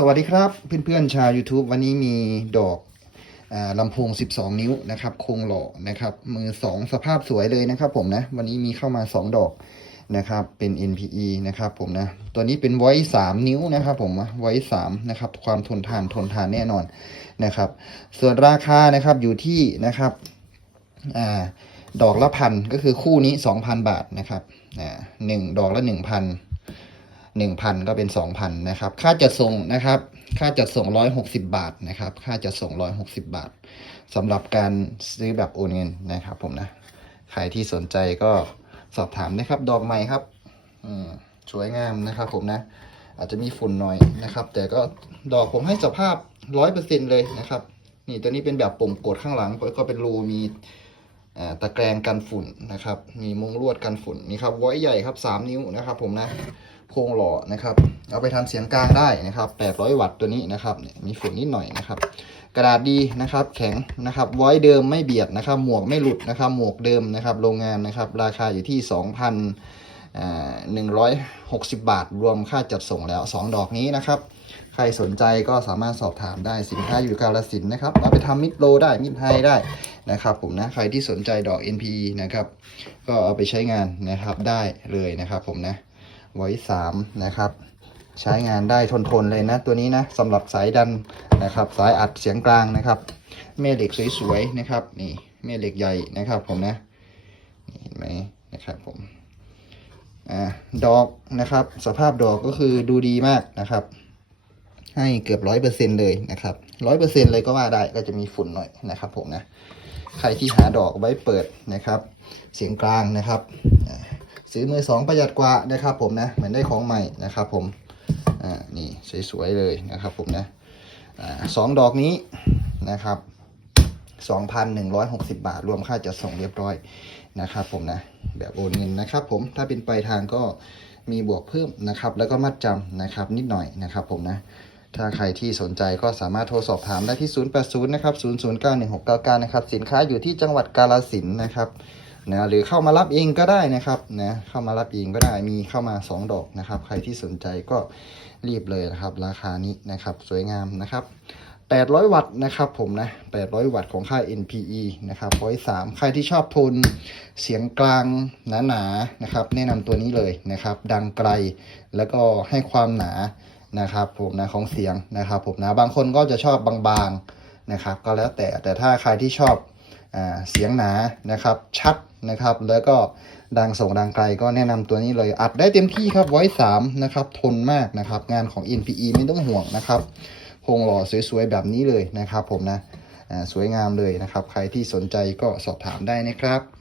สวัสดีครับเพื่อนๆชาว YouTube วันนี้มีดอกอลำโพง 12 นิ้วนะครับโครงหล่อนะครับ มือ 2 สภาพสวยเลยนะครับผมนะ วันนี้มีเข้ามา 2 ดอกนะครับ เป็น NPE นะครับผมนะ ตัวนี้เป็นไว้ 3 นิ้วนะครับผมไว้3นะครับ ความทนทานทนทานแน่นอนนะครับ ส่วนราคานะครับอยู่ที่นะครับอดอกละพันก็คือคู่นี้ 2,000 บาทนะครับหนึ่งดอกละ 1,000 หนึ่งพันก็เป็นสองพันนะครับ ค่าจัดส่งนะครับ ค่าจัดส่งร้อยหกสิบาทนะครับ ค่าจัดส่งร้อยหกสิบาทสำหรับการซื้อแบบโอนเงินนะครับ ผมนะ ใครที่สนใจก็สอบถามนะครับ ดอกใหม่ครับอืมสวยงามนะครับ ผมนะ อาจจะมีฝุ่นหน่อยนะครับ แต่ก็ดอกผมให้สภาพร้อยเปอร์เซ็นเลยนะครับ นี่ตัวนี้เป็นแบบปุ่มกดข้างหลังก็เป็นรูมีตะแกรงกันฝุ่นนะครับ มีมุ้งลวดกันฝุ่นนี่ครับไว้ใหญ่ครับ 3 นิ้วนะครับ ผมนะ โครงหล่อนะครับ เอาไปทำเสียงกลางได้นะครับ 800 วัตต์ตัวนี้นะครับมีฝุ่นนิดหน่อยนะครับ กระดาษดีนะครับ แข็งนะครับไว้เดิมไม่เบียดนะครับ หมวกไม่หลุดนะครับ หมวกเดิมนะครับ โรงงานนะครับ ราคาอยู่ที่2,000อ่า160 บาท รวมค่าจัดส่งแล้ว 2 ดอกนี้นะครับใครสนใจก็สามารถสอบถามได้สินค้าอยู่กาลสินนะครับเอาไปทำมิดโลได้มิดไฮได้นะครับ ผมนะใครที่สนใจดอก NPE นะครับ ก็เอาไปใช้งานนะครับได้เลยนะครับผมนะ ไว้สามนะครับใช้งานได้ทนทนๆเลยนะตัวนี้นะสำหรับสายดันนะครับ สายอัดเสียงกลางนะครับแม่เหล็กสวยๆนะครับนี่แม่เหล็กใหญ่นะครับผมนะเห็นไหมนะครับผมอ่าดอกนะครับ สภาพดอกก็คือดูดีมากนะครับ ให้เกือบร้อยเปอร์เซ็นเลยนะครับร้อยเปอร์เซ็นเลยก็ว่าได้ก็จะมีฝุ่นหน่อยนะครับผมนะใครที่หาดอกไว้เปิดนะครับ เสียงกลางนะครับ ซื้อมือสองประหยัดกว่านะครับผมนะ เหมือนได้ของใหม่นะครับผม อ่า นี่สวยๆเลยนะครับผมนะ อ่าสองดอกนี้นะครับ2,160 บาท รวมค่าจัดส่งเรียบร้อยนะครับผมนะ แบบโอนเงินนะครับผม ถ้าเป็นปลายทางก็มีบวกเพิ่มนะครับ แล้วก็มัดจำนะครับนิดหน่อยนะครับผมนะ ถ้าใครที่สนใจก็สามารถโทรสอบถามได้ที่ 080 นะครับ 0091699 นะครับ สินค้าอยู่ที่จังหวัดกาฬสินนะครับ นะหรือเข้ามารับเองก็ได้นะครับนะเข้ามารับเองก็ได้มีเข้ามา 2 ดอกนะครับ ใครที่สนใจก็รีบเลยนะครับ ราคานี้นะครับสวยงามนะครับ 800 วัตต์นะครับผมนะ 800 วัตต์ของค่าย NPE นะครับร้อยสามใครที่ชอบโทนเสียงกลางหนาๆนะครับ แนะนำตัวนี้เลยนะครับ ดังไกลแล้วก็ให้ความหนานะครับผมนะของเสียงนะครับผมนะบางคนก็จะชอบบางๆนะครับ ก็แล้วแต่แต่ถ้าใครที่ชอบอเสียงหนานะครับ ชัด นะครับ แล้วก็ดังส่งดังไกลก็แนะนำตัวนี้เลยอัดได้เต็มที่ครับไว้สามนะครับ ทนมากนะครับ งานของ NPE ไม่ต้องห่วงนะครับโครงหล่อสวยๆ แบบนี้เลยนะครับผมนะสวยงามเลยนะครับ ใครที่สนใจก็สอบถามได้นะครับ